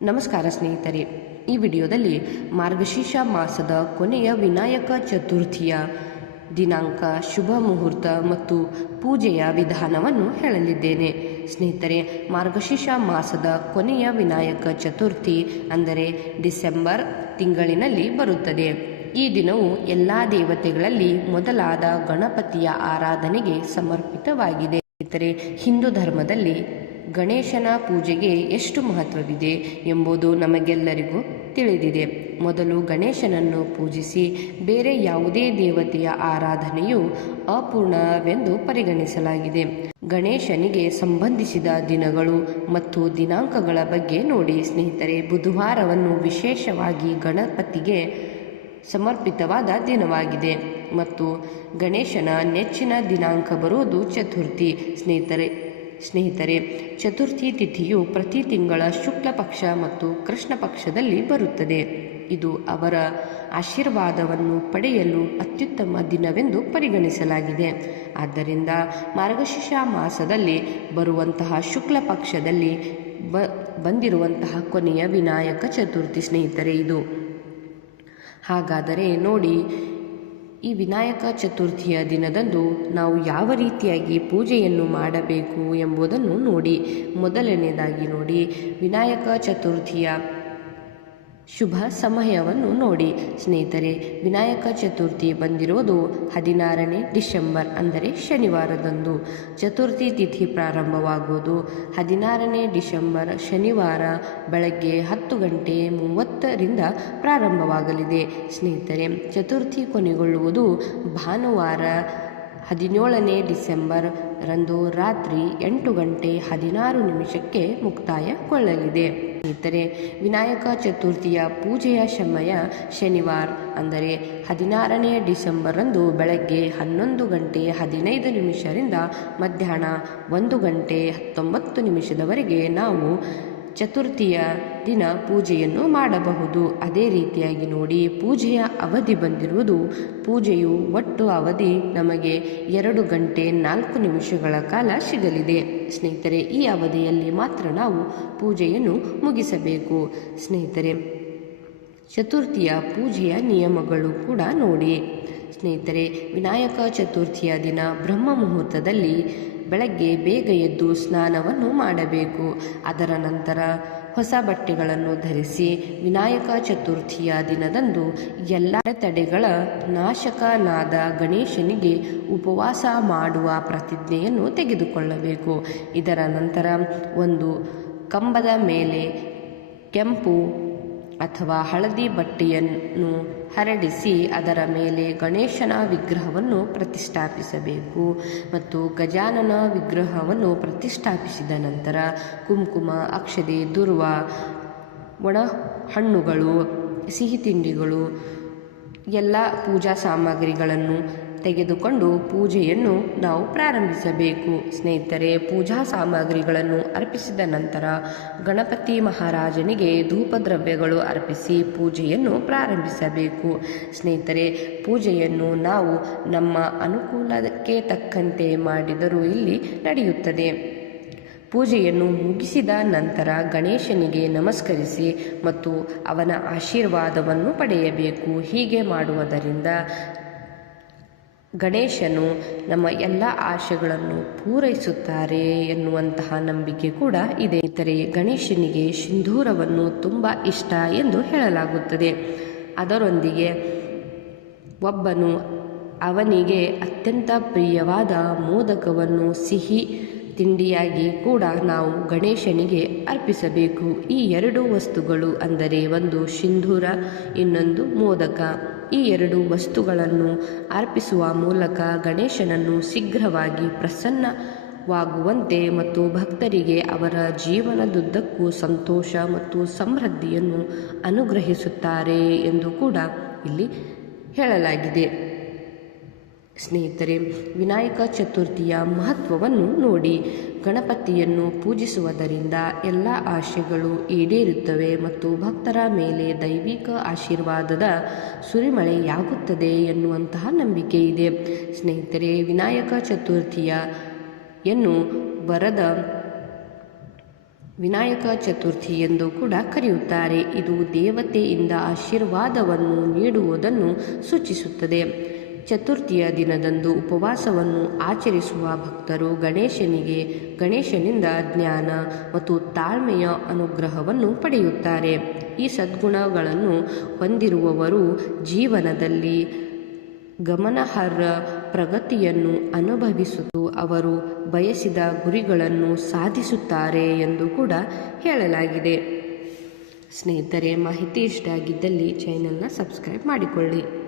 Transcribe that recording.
ನಮಸ್ಕಾರ ಸ್ನೇಹಿತರೆ, ಈ ವಿಡಿಯೋದಲ್ಲಿ ಮಾರ್ಗಶೀರ್ಷ ಮಾಸದ ಕೊನೆಯ ವಿನಾಯಕ ಚತುರ್ಥಿಯ ದಿನಾಂಕ, ಶುಭ ಮುಹೂರ್ತ ಮತ್ತು ಪೂಜೆಯ ವಿಧಾನವನ್ನು ಹೇಳಲಿದ್ದೇನೆ. ಸ್ನೇಹಿತರೆ, ಮಾರ್ಗಶೀರ್ಷ ಮಾಸದ ಕೊನೆಯ ವಿನಾಯಕ ಚತುರ್ಥಿ ಅಂದರೆ ಡಿಸೆಂಬರ್ ತಿಂಗಳಿನಲ್ಲಿ ಬರುತ್ತದೆ. ಈ ದಿನವು ಎಲ್ಲ ದೇವತೆಗಳಲ್ಲಿ ಮೊದಲಾದ ಗಣಪತಿಯ ಆರಾಧನೆಗೆ ಸಮರ್ಪಿತವಾಗಿದೆ. ಸ್ನೇಹಿತರೆ, ಹಿಂದೂ ಧರ್ಮದಲ್ಲಿ ಗಣೇಶನ ಪೂಜೆಗೆ ಎಷ್ಟು ಮಹತ್ವವಿದೆ ಎಂಬುದು ನಮಗೆಲ್ಲರಿಗೂ ತಿಳಿದಿದೆ. ಮೊದಲು ಗಣೇಶನನ್ನು ಪೂಜಿಸಿ ಬೇರೆ ಯಾವುದೇ ದೇವತೆಯ ಆರಾಧನೆಯು ಅಪೂರ್ಣವೆಂದು ಪರಿಗಣಿಸಲಾಗಿದೆ. ಗಣೇಶನಿಗೆ ಸಂಬಂಧಿಸಿದ ದಿನಗಳು ಮತ್ತು ದಿನಾಂಕಗಳ ಬಗ್ಗೆ ನೋಡಿ. ಸ್ನೇಹಿತರೆ, ಬುಧವಾರವನ್ನು ವಿಶೇಷವಾಗಿ ಗಣಪತಿಗೆ ಸಮರ್ಪಿತವಾದ ದಿನವಾಗಿದೆ ಮತ್ತು ಗಣೇಶನ ನೆಚ್ಚಿನ ದಿನಾಂಕ ಬರುವುದು ಚತುರ್ಥಿ. ಸ್ನೇಹಿತರೆ, ಚತುರ್ಥಿ ತಿಥಿಯು ಪ್ರತಿ ತಿಂಗಳ ಶುಕ್ಲ ಪಕ್ಷ ಮತ್ತು ಕೃಷ್ಣ ಪಕ್ಷದಲ್ಲಿ ಬರುತ್ತದೆ. ಇದು ಅವರ ಆಶೀರ್ವಾದವನ್ನು ಪಡೆಯಲು ಅತ್ಯುತ್ತಮ ದಿನವೆಂದು ಪರಿಗಣಿಸಲಾಗಿದೆ. ಆದ್ದರಿಂದ ಮಾರ್ಗಶೀರ್ಷ ಮಾಸದಲ್ಲಿ ಬರುವಂತಹ ಶುಕ್ಲ ಪಕ್ಷದಲ್ಲಿ ಬಂದಿರುವಂತಹ ಕೊನೆಯ ವಿನಾಯಕ ಚತುರ್ಥಿ ಸ್ನೇಹಿತರೆ ಇದು. ಹಾಗಾದರೆ ನೋಡಿ, ಈ ವಿನಾಯಕ ಚತುರ್ಥಿಯ ದಿನದಂದು ನಾವು ಯಾವ ರೀತಿಯಾಗಿ ಪೂಜೆಯನ್ನು ಮಾಡಬೇಕು ಎಂಬುದನ್ನು ನೋಡಿ. ಮೊದಲನೇದಾಗಿ ನೋಡಿ, ವಿನಾಯಕ ಚತುರ್ಥಿಯ ಶುಭ ಸಮಯವನ್ನು ನೋಡಿ. ಸ್ನೇಹಿತರೆ, ವಿನಾಯಕ ಚತುರ್ಥಿ ಬಂದಿರುವುದು 16ನೇ ಡಿಸೆಂಬರ್ ಅಂದರೆ ಶನಿವಾರದಂದು. ಚತುರ್ಥಿ ತಿಥಿ ಪ್ರಾರಂಭವಾಗುವುದು 16ನೇ ಡಿಸೆಂಬರ್ ಶನಿವಾರ ಬೆಳಗ್ಗೆ 10:30ರಿಂದ ಪ್ರಾರಂಭವಾಗಲಿದೆ. ಸ್ನೇಹಿತರೆ, ಚತುರ್ಥಿ ಕೊನೆಗೊಳ್ಳುವುದು ಭಾನುವಾರ 17ನೇ ಡಿಸೆಂಬರ್ ರಂದು ರಾತ್ರಿ 8:16 ಮುಕ್ತಾಯಗೊಳ್ಳಲಿದೆ. ಸ್ನೇಹಿತರೆ, ವಿನಾಯಕ ಚತುರ್ಥಿಯ ಪೂಜೆಯ ಸಮಯ ಶನಿವಾರ ಅಂದರೆ 16ನೇ ಡಿಸೆಂಬರ್ ರಂದು ಬೆಳಗ್ಗೆ 11:15 ಮಧ್ಯಾಹ್ನ 1:19 ನಾವು ಚತುರ್ಥಿಯ ದಿನ ಪೂಜೆಯನ್ನು ಮಾಡಬಹುದು. ಅದೇ ರೀತಿಯಾಗಿ ನೋಡಿ, ಪೂಜೆಯ ಅವಧಿ ಬಂದಿರುವುದು, ಪೂಜೆಯು ಒಟ್ಟು ಅವಧಿ ನಮಗೆ 2:04 ಕಾಲ ಸಿಗಲಿದೆ. ಸ್ನೇಹಿತರೆ, ಈ ಅವಧಿಯಲ್ಲಿ ಮಾತ್ರ ನಾವು ಪೂಜೆಯನ್ನು ಮುಗಿಸಬೇಕು. ಸ್ನೇಹಿತರೆ, ಚತುರ್ಥಿಯ ಪೂಜೆಯ ನಿಯಮಗಳು ಕೂಡ ನೋಡಿ. ಸ್ನೇಹಿತರೆ, ವಿನಾಯಕ ಚತುರ್ಥಿಯ ದಿನ ಬ್ರಹ್ಮ ಮುಹೂರ್ತದಲ್ಲಿ ಬೆಳಗ್ಗೆ ಬೇಗ ಎದ್ದು ಸ್ನಾನವನ್ನು ಮಾಡಬೇಕು. ಅದರ ನಂತರ ಹೊಸ ಬಟ್ಟೆಗಳನ್ನು ಧರಿಸಿ ವಿನಾಯಕ ಚತುರ್ಥಿಯ ದಿನದಂದು ಎಲ್ಲ ತಡೆಗಳ ನಾಶಕನಾದ ಗಣೇಶನಿಗೆ ಉಪವಾಸ ಮಾಡುವ ಪ್ರತಿಜ್ಞೆಯನ್ನು ತೆಗೆದುಕೊಳ್ಳಬೇಕು. ಇದರ ನಂತರ ಒಂದು ಕಂಬದ ಮೇಲೆ ಕೆಂಪು ಅಥವಾ ಹಳದಿ ಬಟ್ಟೆಯನ್ನು ಹರಡಿಸಿ ಅದರ ಮೇಲೆ ಗಣೇಶನ ವಿಗ್ರಹವನ್ನು ಪ್ರತಿಷ್ಠಾಪಿಸಬೇಕು ಮತ್ತು ಗಜಾನನ ವಿಗ್ರಹವನ್ನು ಪ್ರತಿಷ್ಠಾಪಿಸಿದ ನಂತರ ಕುಂಕುಮ, ಅಕ್ಷತೆ, ದುರ್ವ, ಒಣ ಹಣ್ಣುಗಳು, ಸಿಹಿ ತಿಂಡಿಗಳು, ಎಲ್ಲ ಪೂಜಾ ಸಾಮಗ್ರಿಗಳನ್ನು ತೆಗೆದುಕೊಂಡು ಪೂಜೆಯನ್ನು ನಾವು ಪ್ರಾರಂಭಿಸಬೇಕು. ಸ್ನೇಹಿತರೆ, ಪೂಜಾ ಸಾಮಗ್ರಿಗಳನ್ನು ಅರ್ಪಿಸಿದ ನಂತರ ಗಣಪತಿ ಮಹಾರಾಜನಿಗೆ ಧೂಪದ್ರವ್ಯಗಳು ಅರ್ಪಿಸಿ ಪೂಜೆಯನ್ನು ಪ್ರಾರಂಭಿಸಬೇಕು. ಸ್ನೇಹಿತರೆ, ಪೂಜೆಯನ್ನು ನಾವು ನಮ್ಮ ಅನುಕೂಲಕ್ಕೆ ತಕ್ಕಂತೆ ಮಾಡಿದರೂ ಇಲ್ಲಿ ನಡೆಯುತ್ತದೆ. ಪೂಜೆಯನ್ನು ಮುಗಿಸಿದ ನಂತರ ಗಣೇಶನಿಗೆ ನಮಸ್ಕರಿಸಿ ಮತ್ತು ಅವನ ಆಶೀರ್ವಾದವನ್ನು ಪಡೆಯಬೇಕು. ಹೀಗೆ ಮಾಡುವುದರಿಂದ ಗಣೇಶನು ನಮ್ಮ ಎಲ್ಲ ಆಶೆಗಳನ್ನು ಪೂರೈಸುತ್ತಾರೆ ಎನ್ನುವಂತಹ ನಂಬಿಕೆ ಕೂಡ ಇದೆ. ಇತರೆ, ಗಣೇಶನಿಗೆ ಸಿಂಧೂರವನ್ನು ತುಂಬ ಇಷ್ಟ ಎಂದು ಹೇಳಲಾಗುತ್ತದೆ. ಅದರೊಂದಿಗೆ ಒಬ್ಬನು ಅವನಿಗೆ ಅತ್ಯಂತ ಪ್ರಿಯವಾದ ಮೋದಕವನ್ನು ಸಿಹಿ ತಿಂಡಿಯಾಗಿ ಕೂಡ ನಾವು ಗಣೇಶನಿಗೆ ಅರ್ಪಿಸಬೇಕು. ಈ ಎರಡು ವಸ್ತುಗಳು ಅಂದರೆ ಒಂದು ಸಿಂಧೂರ, ಇನ್ನೊಂದು ಮೋದಕ. ಈ ಎರಡು ವಸ್ತುಗಳನ್ನು ಅರ್ಪಿಸುವ ಮೂಲಕ ಗಣೇಶನನ್ನು ಶೀಘ್ರವಾಗಿ ಪ್ರಸನ್ನವಾಗುವಂತೆ ಮತ್ತು ಭಕ್ತರಿಗೆ ಅವರ ಜೀವನದುದ್ದಕ್ಕೂ ಸಂತೋಷ ಮತ್ತು ಸಮೃದ್ಧಿಯನ್ನು ಅನುಗ್ರಹಿಸುತ್ತಾರೆ ಎಂದು ಕೂಡ ಇಲ್ಲಿ ಹೇಳಲಾಗಿದೆ. ಸ್ನೇಹಿತರೆ, ವಿನಾಯಕ ಚತುರ್ಥಿಯ ಮಹತ್ವವನ್ನು ನೋಡಿ. ಗಣಪತಿಯನ್ನು ಪೂಜಿಸುವುದರಿಂದ ಎಲ್ಲ ಆಶೆಗಳು ಈಡೇರುತ್ತವೆ ಮತ್ತು ಭಕ್ತರ ಮೇಲೆ ದೈವಿಕ ಆಶೀರ್ವಾದದ ಸುರಿಮಳೆಯಾಗುತ್ತದೆ ಎನ್ನುವಂತಹ ನಂಬಿಕೆ ಇದೆ. ಸ್ನೇಹಿತರೆ, ವಿನಾಯಕ ಚತುರ್ಥಿಯನ್ನು ವರದ ವಿನಾಯಕ ಚತುರ್ಥಿ ಎಂದು ಕೂಡ ಕರೆಯುತ್ತಾರೆ. ಇದು ದೇವತೆಯಿಂದ ಆಶೀರ್ವಾದವನ್ನು ನೀಡುವುದನ್ನು ಸೂಚಿಸುತ್ತದೆ. ಚತುರ್ಥಿಯ ದಿನದಂದು ಉಪವಾಸವನ್ನು ಆಚರಿಸುವ ಭಕ್ತರು ಗಣೇಶನಿಂದ ಜ್ಞಾನ ಮತ್ತು ತಾಳ್ಮೆಯ ಅನುಗ್ರಹವನ್ನು ಪಡೆಯುತ್ತಾರೆ. ಈ ಸದ್ಗುಣಗಳನ್ನು ಹೊಂದಿರುವವರು ಜೀವನದಲ್ಲಿ ಗಮನಾರ್ಹ ಪ್ರಗತಿಯನ್ನು ಅನುಭವಿಸುವುದು ಅವರು ಬಯಸಿದ ಗುರಿಗಳನ್ನು ಸಾಧಿಸುತ್ತಾರೆ ಎಂದು ಕೂಡ ಹೇಳಲಾಗಿದೆ. ಸ್ನೇಹಿತರೆ, ಮಾಹಿತಿ ಇಷ್ಟ ಆಗಿದ್ದಲ್ಲಿ ಚಾನೆಲ್ನ ಸಬ್ಸ್ಕ್ರೈಬ್ ಮಾಡಿಕೊಳ್ಳಿ.